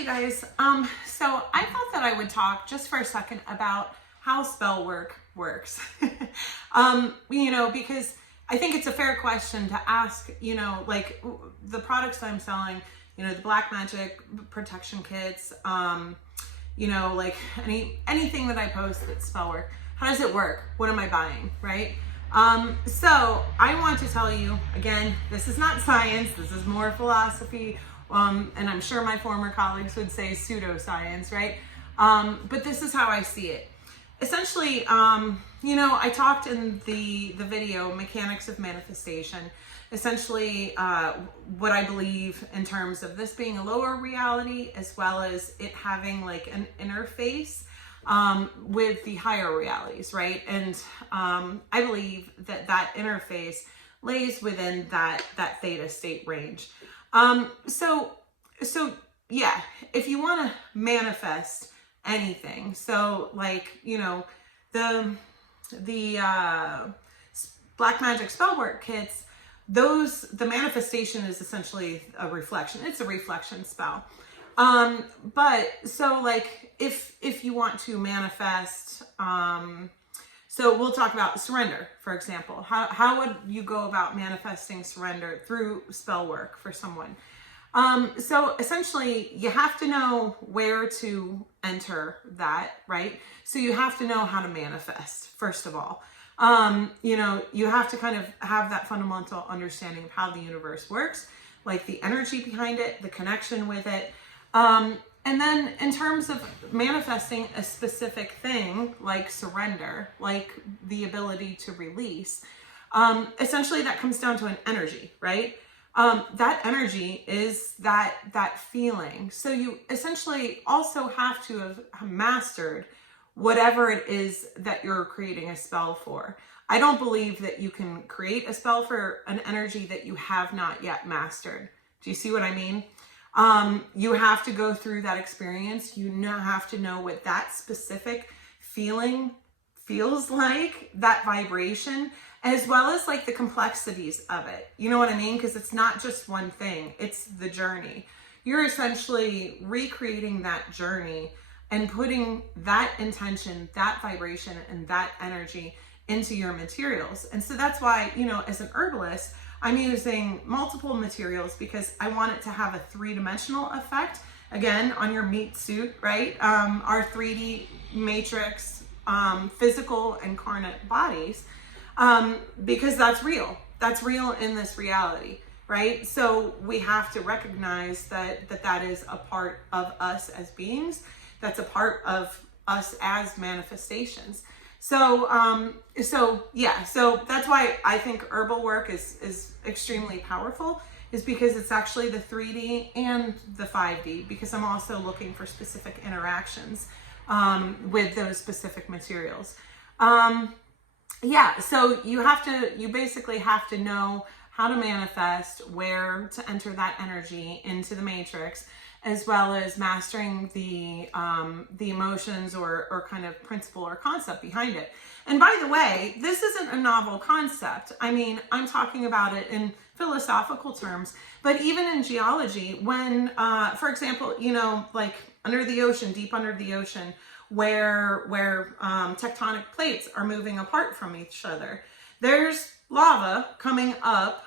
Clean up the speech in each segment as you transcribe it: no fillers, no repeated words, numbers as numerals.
Hey guys, so I thought that I would talk just for a second about how spell work works. Because I think it's a fair question to ask, like the products I'm selling, the Black Magic protection kits, like anything that I post that's spell work. How does it work? What am I buying, right? So I want to tell you, again, this is not science, this is more philosophy, and I'm sure my former colleagues would say pseudoscience, right? But this is how I see it. Essentially, I talked in the video, Mechanics of Manifestation, essentially what I believe in terms of this being a lower reality, as well as it having like an interface with the higher realities, right? And I believe that interface lays within that theta state range. So yeah, if you want to manifest anything, so like, the Black Magic Spellwork kits, the manifestation is essentially a reflection. It's a reflection spell. But so like if you want to manifest, so we'll talk about surrender, for example. How would you go about manifesting surrender through spell work for someone? So essentially you have to know where to enter that, right? So you have to know how to manifest, first of all. You have to kind of have that fundamental understanding of how the universe works, like the energy behind it, the connection with it. And then in terms of manifesting a specific thing like surrender, like the ability to release, essentially that comes down to an energy, right? That energy is that feeling. So you essentially also have to have mastered whatever it is that you're creating a spell for. I don't believe that you can create a spell for an energy that you have not yet mastered. Do you see what I mean? You have to go through that experience. You have to know what that specific feeling feels like, that vibration, as well as like the complexities of it. You know what I mean? Because it's not just one thing, it's the journey. You're essentially recreating that journey and putting that intention, that vibration, and that energy into your materials. And so that's why, as an herbalist, I'm using multiple materials because I want it to have a three-dimensional effect, again, on your meat suit, right? Our 3D matrix, physical incarnate bodies, because that's real. That's real in this reality, right? So we have to recognize that is a part of us as beings. That's a part of us as manifestations. So that's why I think herbal work is extremely powerful, is because it's actually the 3D and the 5D, because I'm also looking for specific interactions with those specific materials. So you basically have to know how to manifest, where to enter that energy into the matrix, as well as mastering the emotions or kind of principle or concept behind it. And by the way, this isn't a novel concept. I mean, I'm talking about it in philosophical terms, but even in geology, when, for example, like under the ocean, deep under the ocean, where tectonic plates are moving apart from each other, there's lava coming up,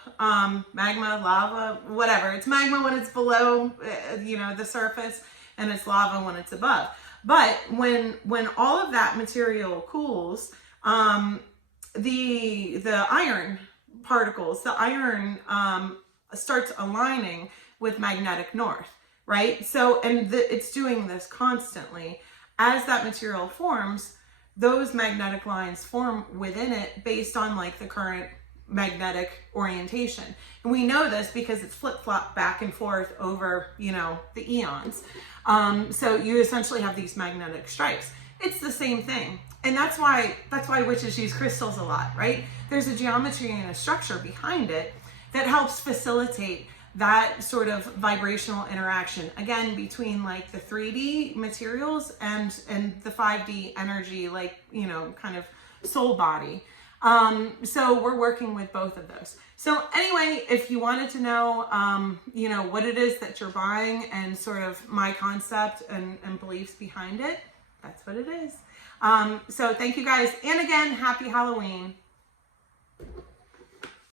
magma, lava, whatever. It's magma when it's below, the surface, and it's lava when it's above. But when all of that material cools, the iron particles, the iron starts aligning with magnetic north, right? So, and it's doing this constantly. As that material forms, those magnetic lines form within it based on like the current magnetic orientation. And we know this because it's flip-flopped back and forth over, the eons. So you essentially have these magnetic stripes. It's the same thing. And that's why witches use crystals a lot, right? There's a geometry and a structure behind it that helps facilitate that sort of vibrational interaction, again, between like the 3D materials and the 5D energy, like, kind of soul body. So we're working with both of those. So anyway, if you wanted to know, you know, what it is that you're buying and sort of my concept and beliefs behind it, that's what it is. So thank you guys. And again, happy Halloween.